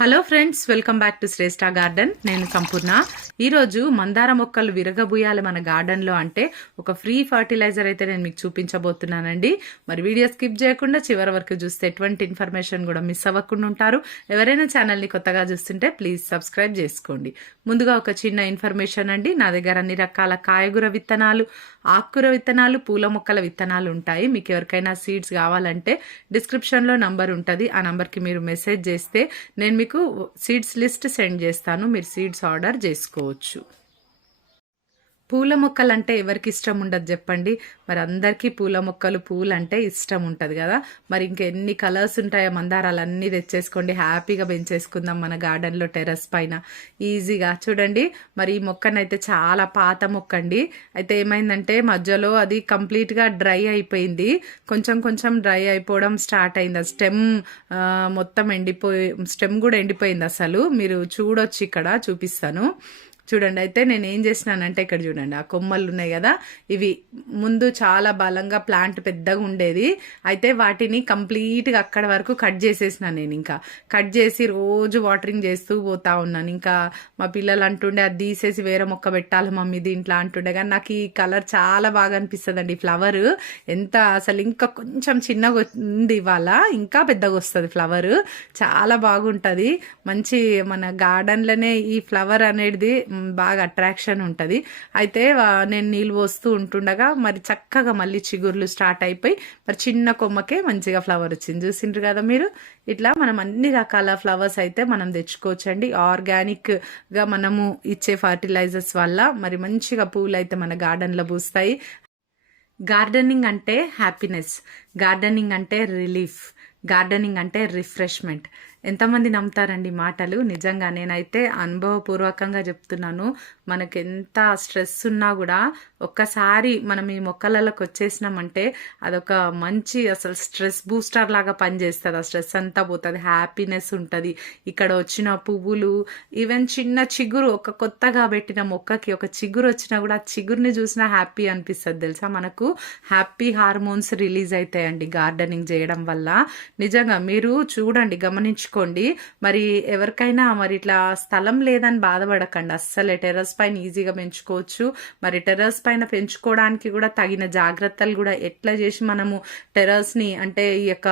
Hello friends welcome back to Shreshta garden నేను సంపూర్ణ. ఈరోజు మందార మొక్కలు విరగబూయాలి మన గార్డెన్లో అంటే ఒక ఫ్రీ ఫర్టిలైజర్ అయితే నేను మీకు చూపించబోతున్నానండి. మరి వీడియో స్కిప్ చేయకుండా చివరి వరకు చూస్తే ఎటువంటి ఇన్ఫర్మేషన్ కూడా మిస్ అవ్వకుండా ఉంటారు. ఎవరైనా ఛానల్ని కొత్తగా చూస్తుంటే ప్లీజ్ సబ్స్క్రైబ్ చేసుకోండి. ముందుగా ఒక చిన్న ఇన్ఫర్మేషన్ అండి. నా దగ్గర అన్ని రకాల కాయగూర విత్తనాలు ఆకుకూర విత్తనాలు పూల మొక్కల విత్తనాలు ఉంటాయి. మీకు ఎవరికైనా సీడ్స్ కావాలంటే డిస్క్రిప్షన్లో నంబర్ ఉంటుంది. ఆ నంబర్కి మీరు మెసేజ్ చేస్తే నేను మీకు సీడ్స్ లిస్ట్ సెండ్ చేస్తాను. మీరు సీడ్స్ ఆర్డర్ చేసుకోవచ్చు. పూల మొక్కలు అంటే ఎవరికి ఇష్టం ఉండదు చెప్పండి. మరి అందరికీ పూల మొక్కలు పూలు అంటే ఇష్టం ఉంటుంది కదా. మరి ఇంకెన్ని కలర్స్ ఉంటాయో మందారాలు అన్నీ తెచ్చేసుకోండి. హ్యాపీగా పెంచేసుకుందాం మన గార్డెన్లో టెర్రస్ పైన. ఈజీగా. చూడండి మరి ఈ మొక్కనైతే చాలా పాత మొక్క అండి అయితే ఏమైందంటే మధ్యలో అది కంప్లీట్గా డ్రై అయిపోయింది. కొంచెం కొంచెం డ్రై అయిపోవడం స్టార్ట్ అయింది. స్టెమ్ మొత్తం ఎండిపోయి స్టెమ్ కూడా ఎండిపోయింది అసలు. మీరు చూడొచ్చు ఇక్కడ చూపిస్తాను. చూడండి అయితే నేను ఏం చేసినానంటే ఇక్కడ చూడండి ఆ కొమ్మలు ఉన్నాయి కదా ఇవి ముందు చాలా బలంగా ప్లాంట్ పెద్దగా ఉండేది. అయితే వాటిని కంప్లీట్గా అక్కడ వరకు కట్ చేసేసినా నేను ఇంకా. కట్ చేసి రోజు వాటరింగ్ చేస్తూ పోతా ఉన్నాను. ఇంకా మా పిల్లలు అంటుండే అది తీసేసి వేరే మొక్క పెట్టాలి మమ్మీ దీంట్లో అంటుండే. కానీ నాకు ఈ కలర్ చాలా బాగా అనిపిస్తుంది అండి ఫ్లవర్ ఎంత అసలు ఇంకా కొంచెం చిన్నగా ఉంది ఇవాళ ఇంకా పెద్దగా వస్తుంది ఫ్లవర్ చాలా బాగుంటుంది. మంచి మన గార్డెన్లోనే ఈ ఫ్లవర్ అనేది బాగా అట్రాక్షన్ ఉంటుంది. అయితే నేను నీళ్ళు పోస్తూ ఉంటుండగా మరి చక్కగా మళ్ళీ చిగుర్లు స్టార్ట్ అయిపోయి మరి చిన్న కొమ్మకే మంచిగా ఫ్లవర్ వచ్చింది. చూసిండ్రు కదా మీరు? ఇట్లా మనం అన్ని రకాల ఫ్లవర్స్ అయితే మనం తెచ్చుకోవచ్చండి. ఆర్గానిక్గా మనము ఇచ్చే ఫర్టిలైజర్స్ వల్ల మరి మంచిగా పూలు అయితే మన గార్డెన్లో పూస్తాయి. గార్డెనింగ్ అంటే హ్యాపీనెస్ గార్డెనింగ్ అంటే రిలీఫ్ గార్డెనింగ్ అంటే రిఫ్రెష్మెంట్ ఎంతమంది నమ్ముతారండి మాటలు? నిజంగా నేనైతే అనుభవపూర్వకంగా చెప్తున్నాను. మనకు ఎంత స్ట్రెస్ ఉన్నా కూడా ఒక్కసారి మనం ఈ మొక్కలలోకి వచ్చేసినామంటే అదొక మంచి అసలు స్ట్రెస్ బూస్టర్ లాగా పనిచేస్తుంది. ఆ స్ట్రెస్ అంతా పోతుంది. హ్యాపీనెస్ ఉంటుంది. ఇక్కడ వచ్చిన పువ్వులు ఈవెన్ చిన్న చిగురు ఒక కొత్తగా పెట్టిన మొక్కకి ఒక చిగురు వచ్చినా కూడా ఆ చిగురుని చూసినా హ్యాపీ అనిపిస్తుంది తెలుసా మనకు? హ్యాపీ హార్మోన్స్ రిలీజ్ అవుతాయండి గార్డెనింగ్ చేయడం వల్ల. నిజంగా మీరు చూడండి గమనించుకో చేసుకోండి మరి ఎవరికైనా మరి ఇట్లా స్థలం లేదని బాధపడకండి. అస్సలే టెర్రస్ పైన ఈజీగా పెంచుకోవచ్చు. మరి టెర్రస్ పైన పెంచుకోవడానికి కూడా తగిన జాగ్రత్తలు కూడా ఎట్లా చేసి మనము టెర్రస్ని అంటే ఈ యొక్క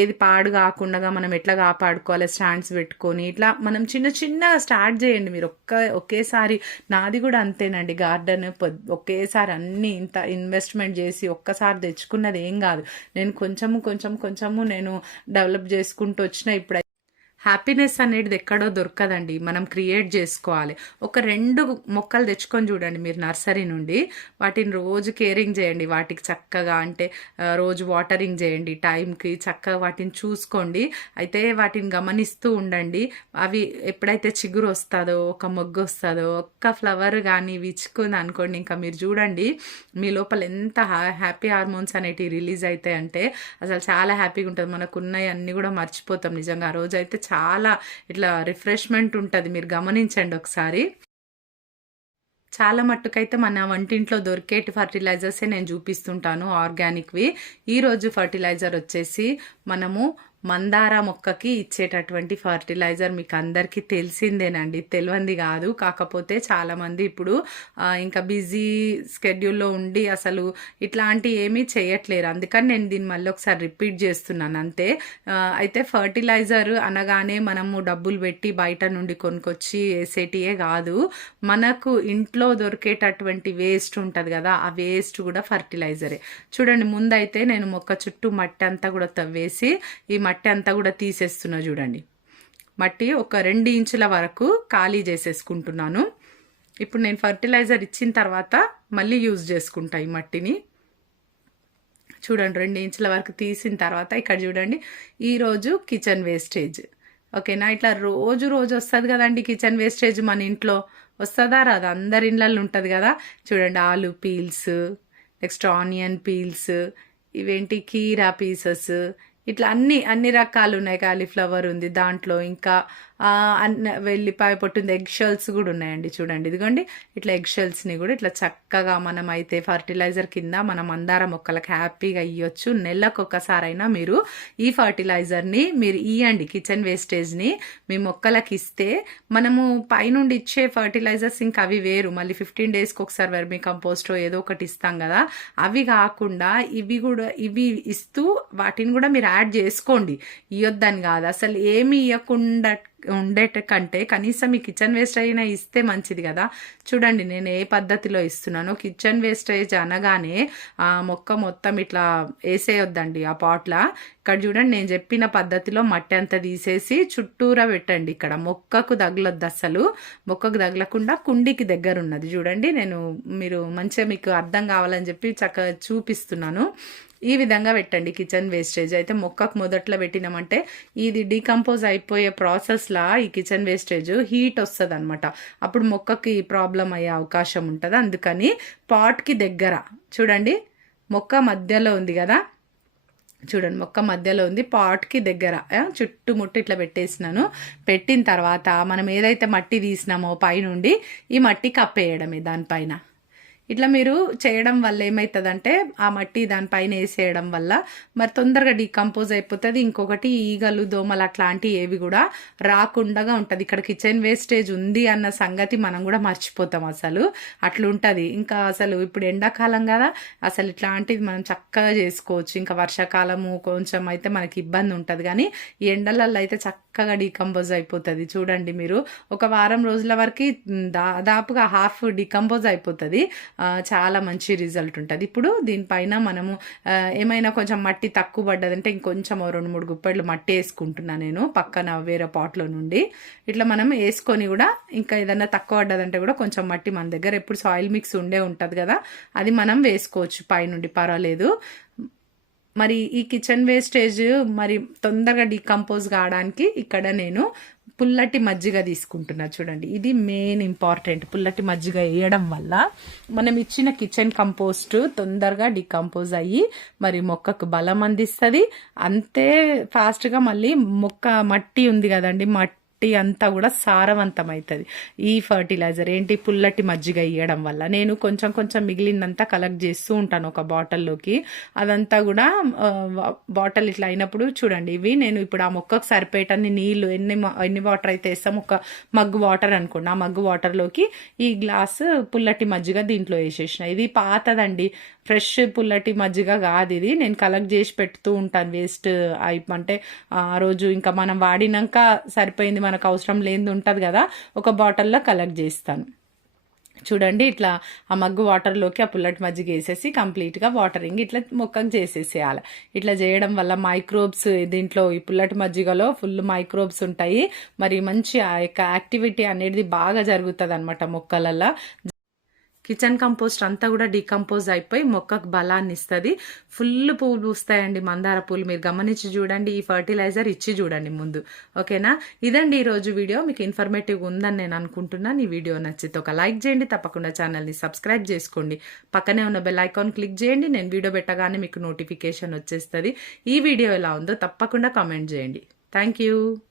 ఏది పాడు కాకుండా మనం ఎట్లా కాపాడుకోవాలి? స్టాండ్స్ పెట్టుకొని ఇట్లా మనం చిన్న చిన్నగా స్టార్ట్ చేయండి. మీరు ఒక్క ఒకేసారి నాది కూడా అంతేనండి. గార్డెన్ ఒకేసారి అన్ని ఇంత ఇన్వెస్ట్మెంట్ చేసి ఒక్కసారి తెచ్చుకున్నది ఏం కాదు. నేను కొంచెము కొంచెం కొంచెము నేను డెవలప్ చేసుకుంటూ వచ్చిన ఇప్పుడు హ్యాపీనెస్ అనేది ఎక్కడో దొరకదండి. మనం క్రియేట్ చేసుకోవాలి. ఒక రెండు మొక్కలు తెచ్చుకొని చూడండి మీరు నర్సరీ నుండి. వాటిని రోజు కేరింగ్ చేయండి. వాటికి చక్కగా అంటే రోజు వాటరింగ్ చేయండి. టైంకి చక్కగా వాటిని చూసుకోండి. అయితే వాటిని గమనిస్తూ ఉండండి. అవి ఎప్పుడైతే చిగురు వస్తుందో ఒక మొగ్గు వస్తుందో ఒక్క ఫ్లవర్ కానీ విచ్చుకుంది అనుకోండి ఇంకా మీరు చూడండి మీ లోపల ఎంత హ్యాపీ హార్మోన్స్ అనేటివి రిలీజ్ అవుతాయి అంటే అసలు చాలా హ్యాపీగా ఉంటుంది. మనకున్నవి అన్నీ కూడా మర్చిపోతాం నిజంగా. ఆ రోజు అయితే చాలా ఇట్లా రిఫ్రెష్మెంట్ ఉంటుంది. మీరు గమనించండి ఒకసారి. చాలా మట్టుకైతే మన వంటింట్లో దొరికేటి ఫర్టిలైజర్సే నేను చూపిస్తుంటాను ఆర్గానిక్వి. ఈరోజు ఫర్టిలైజర్ వచ్చేసి మనము మందార మొక్కకి ఇచ్చేటటువంటి ఫర్టిలైజర్ మీకు అందరికీ తెలిసిందేనండి. తెలియంది కాదు. కాకపోతే చాలామంది ఇప్పుడు ఇంకా బిజీ స్కెడ్యూల్లో ఉండి అసలు ఇట్లాంటి ఏమీ చేయట్లేరు. అందుకని నేను దీన్ని మళ్ళీ ఒకసారి రిపీట్ చేస్తున్నాను. అంతే అయితే ఫర్టిలైజర్ అనగానే మనము డబ్బులు పెట్టి బయట నుండి కొనుక్కొచ్చి వేసేటియే కాదు. మనకు ఇంట్లో దొరికేటటువంటి వేస్ట్ ఉంటుంది కదా ఆ వేస్ట్ కూడా ఫర్టిలైజరే. చూడండి ముందైతే నేను మొక్క చుట్టూ మట్టి అంతా కూడా తవ్వేసి ఈ మట్టి అంతా కూడా తీసేస్తున్నా చూడండి. మట్టి ఒక రెండు ఇంచుల వరకు ఖాళీ చేసేసుకుంటున్నాను. ఇప్పుడు నేను ఫర్టిలైజర్ ఇచ్చిన తర్వాత మళ్ళీ యూజ్ చేసుకుంటా ఈ మట్టిని. చూడండి రెండు ఇంచుల వరకు తీసిన తర్వాత ఇక్కడ చూడండి ఈరోజు కిచెన్ వేస్టేజ్. ఓకేనా? ఇట్లా రోజు రోజు వస్తుంది కదండి కిచెన్ వేస్టేజ్ మన ఇంట్లో. వస్తుందా రాదు? అందరి ఇండ్లలో ఉంటుంది కదా. చూడండి ఆలు పీల్స్ నెక్స్ట్ ఆనియన్ పీల్స్ ఇవేంటి? కీరా పీసెస్ ఇట్లా అన్ని అన్ని రకాలు ఉన్నాయి. కాలీఫ్లవర్ ఉంది దాంట్లో ఇంకా అన్న వెల్లిపాయ పొట్టింది ఎగ్ షెల్స్ కూడా ఉన్నాయండి చూడండి. ఇదిగోండి ఇట్లా ఎగ్ షెల్స్ని కూడా ఇట్లా చక్కగా మనం అయితే ఫర్టిలైజర్ కింద మన మందార మొక్కలకు హ్యాపీగా ఇవ్వచ్చు నెలకు ఒక్కసారైనా మీరు ఈ ఫర్టిలైజర్ని మీరు ఇవ్వండి కిచెన్ వేస్టేజ్ని మీ మొక్కలకి ఇస్తే మనము పైనుండి ఇచ్చే ఫర్టిలైజర్స్ ఇంకా అవి వేరు. మళ్ళీ ఫిఫ్టీన్ డేస్కి ఒకసారి వెర్మి కంపోస్ట్ ఏదో ఒకటి ఇస్తాం కదా. అవి కాకుండా ఇవి కూడా ఇవి ఇస్తూ వాటిని కూడా మీరు యాడ్ చేసుకోండి. ఇవ్వద్దని కాదు. అసలు ఏమి ఇవ్వకుండా ఉండేట కంటే కనీసం ఈ కిచెన్ వేస్ట్ అయినా ఇస్తే మంచిది కదా. చూడండి నేను ఏ పద్ధతిలో ఇస్తున్నాను కిచెన్ వేస్టేజ్ అనగానే ఆ మొక్క మొత్తం ఇట్లా వేసేయొద్దండి ఆ పాట్లా. ఇక్కడ చూడండి నేను చెప్పిన పద్ధతిలో మట్టి అంతా తీసేసి చుట్టూరా పెట్టండి ఇక్కడ. మొక్కకు తగలొద్దు అసలు మొక్కకు తగలకుండా కుండికి దగ్గర ఉన్నది చూడండి నేను మీరు మంచిగా మీకు అర్థం కావాలని చెప్పి చక్కగా చూపిస్తున్నాను. ఈ విధంగా పెట్టండి కిచెన్ వేస్టేజ్ అయితే మొక్కకు మొదట్లో పెట్టినామంటే ఇది డీకంపోజ్ అయిపోయే ప్రాసెస్లా ఈ కిచెన్ వేస్టేజ్ హీట్ వస్తుంది అనమాట అప్పుడు మొక్కకి ప్రాబ్లం అయ్యే అవకాశం ఉంటుంది. అందుకని పాట్కి దగ్గర చూడండి మొక్క మధ్యలో ఉంది కదా? చూడండి మొక్క మధ్యలో ఉంది పాట్కి దగ్గర చుట్టుముట్టు ఇట్లా పెట్టేసినాను. పెట్టిన తర్వాత మనం ఏదైతే మట్టి తీసినామో పైనుండి ఈ మట్టి కప్పేయడమే దానిపైన. ఇట్లా మీరు చేయడం వల్ల ఏమవుతుందంటే ఆ మట్టి దానిపైన వేసేయడం వల్ల మరి తొందరగా డీకంపోజ్ అయిపోతుంది. ఇంకొకటి ఈగలు దోమలు అట్లాంటివి ఏవి కూడా రాకుండా ఉంటుంది. ఇక్కడ కిచెన్ వేస్టేజ్ ఉంది అన్న సంగతి మనం కూడా మర్చిపోతాం అసలు. అట్లుంటుంది. ఇంకా అసలు ఇప్పుడు ఎండాకాలం కదా అసలు ఇట్లాంటిది మనం చక్కగా చేసుకోవచ్చు. ఇంకా వర్షాకాలము కొంచెం అయితే మనకి ఇబ్బంది ఉంటుంది. కానీ ఈ ఎండలలో అయితే చక్క చక్కగా డీకంపోజ్ అయిపోతుంది. చూడండి మీరు ఒక వారం రోజుల వరకు దాదాపుగా హాఫ్ డీకంపోజ్ అయిపోతుంది. చాలా మంచి రిజల్ట్ ఉంటుంది. ఇప్పుడు దీనిపైన మనము ఏమైనా కొంచెం మట్టి తక్కువ పడ్డదంటే ఇంకొంచెం ఓ రెండు మూడు గుప్పెళ్ళు మట్టి వేసుకుంటున్నా నేను పక్కన వేరే పాట్లో నుండి. ఇట్లా మనం వేసుకొని కూడా ఇంకా ఏదన్నా తక్కువ పడ్డదంటే కూడా కొంచెం మట్టి మన దగ్గర. ఎప్పుడు సాయిల్ మిక్స్ ఉండే ఉంటుంది కదా అది మనం వేసుకోవచ్చు పైనుండి. పర్వాలేదు. మరి ఈ కిచెన్ వేస్టేజ్ మరి తొందరగా డీకంపోజ్ కావడానికి ఇక్కడ నేను పుల్లటి మజ్జిగ తీసుకుంటున్నా చూడండి. ఇది మెయిన్ ఇంపార్టెంట్ పుల్లటి మజ్జిగ వేయడం వల్ల మనం ఇచ్చిన కిచెన్ కంపోస్ట్ తొందరగా డికంపోజ్ అయ్యి మరి మొక్కకు బలం అందిస్తుంది. అంతే ఫాస్ట్గా మళ్ళీ మొక్క మట్టి ఉంది కదండి మట్టి అంతా కూడా సారవంతం అవుతుంది ఈ ఫర్టిలైజర్ ఏంటి? పుల్లటి మజ్జిగ ఇవ్వడం వల్ల. నేను కొంచెం కొంచెం మిగిలిందంతా కలెక్ట్ చేస్తూ ఉంటాను ఒక బాటిల్లోకి. అదంతా కూడా బాటిల్ ఇట్లా అయినప్పుడు చూడండి ఇవి నేను ఇప్పుడు ఆ మొక్కకు సరిపోయేటన్ని నీళ్ళు ఎన్ని మ- ఎన్ని వాటర్ అయితే వేస్తాం ఒక మగ్గు వాటర్ అనుకోండి. ఆ మగ్గు వాటర్లోకి ఈ గ్లాస్ పుల్లటి మజ్జిగ దీంట్లో వేసేసిన. ఇది పాతదండి. ఫ్రెష్ పుల్లటి మజ్జిగ కాదు ఇది. నేను కలెక్ట్ చేసి పెడుతూ ఉంటాను వేస్ట్ అంటే ఆ రోజు ఇంకా మనం వాడినాక సరిపోయింది మనకు అవసరం లేనిది ఉంటుంది కదా ఒక బాటిల్లో కలెక్ట్ చేస్తాను. చూడండి ఇట్లా ఆ మగ్గు వాటర్లోకి ఆ పుల్లటి మజ్జిగ వేసేసి కంప్లీట్గా వాటరింగ్ ఇట్లా మొక్కకు చేసేసేయాలి. ఇట్లా చేయడం వల్ల మైక్రోబ్స్ దీంట్లో ఈ పుల్లటి మజ్జిగలో ఫుల్ మైక్రోబ్స్ ఉంటాయి. మరి మంచి ఆ యొక్క యాక్టివిటీ అనేది బాగా జరుగుతుంది అనమాట మొక్కలల్లో. కిచెన్ కంపోస్ట్ అంతా కూడా డీకంపోజ్ అయిపోయి మొక్కకు బలాన్ని ఇస్తుంది. ఫుల్ పువ్వులు పూస్తాయండి మందార పూలు. మీరు గమనించి చూడండి ఈ ఫర్టిలైజర్ ఇచ్చి చూడండి ముందు. ఓకేనా? ఇదండి ఈరోజు వీడియో. మీకు ఇన్ఫర్మేటివ్ ఉందని నేను అనుకుంటున్నాను ఈ వీడియో నచ్చితే ఒక లైక్ చేయండి. తప్పకుండా ఛానల్ని సబ్స్క్రైబ్ చేసుకోండి. పక్కనే ఉన్న బెల్ ఐకాన్ క్లిక్ చేయండి. నేను వీడియో పెట్టగానే మీకు నోటిఫికేషన్ వచ్చేస్తుంది. ఈ వీడియో ఎలా ఉందో తప్పకుండా కామెంట్ చేయండి. Thank you.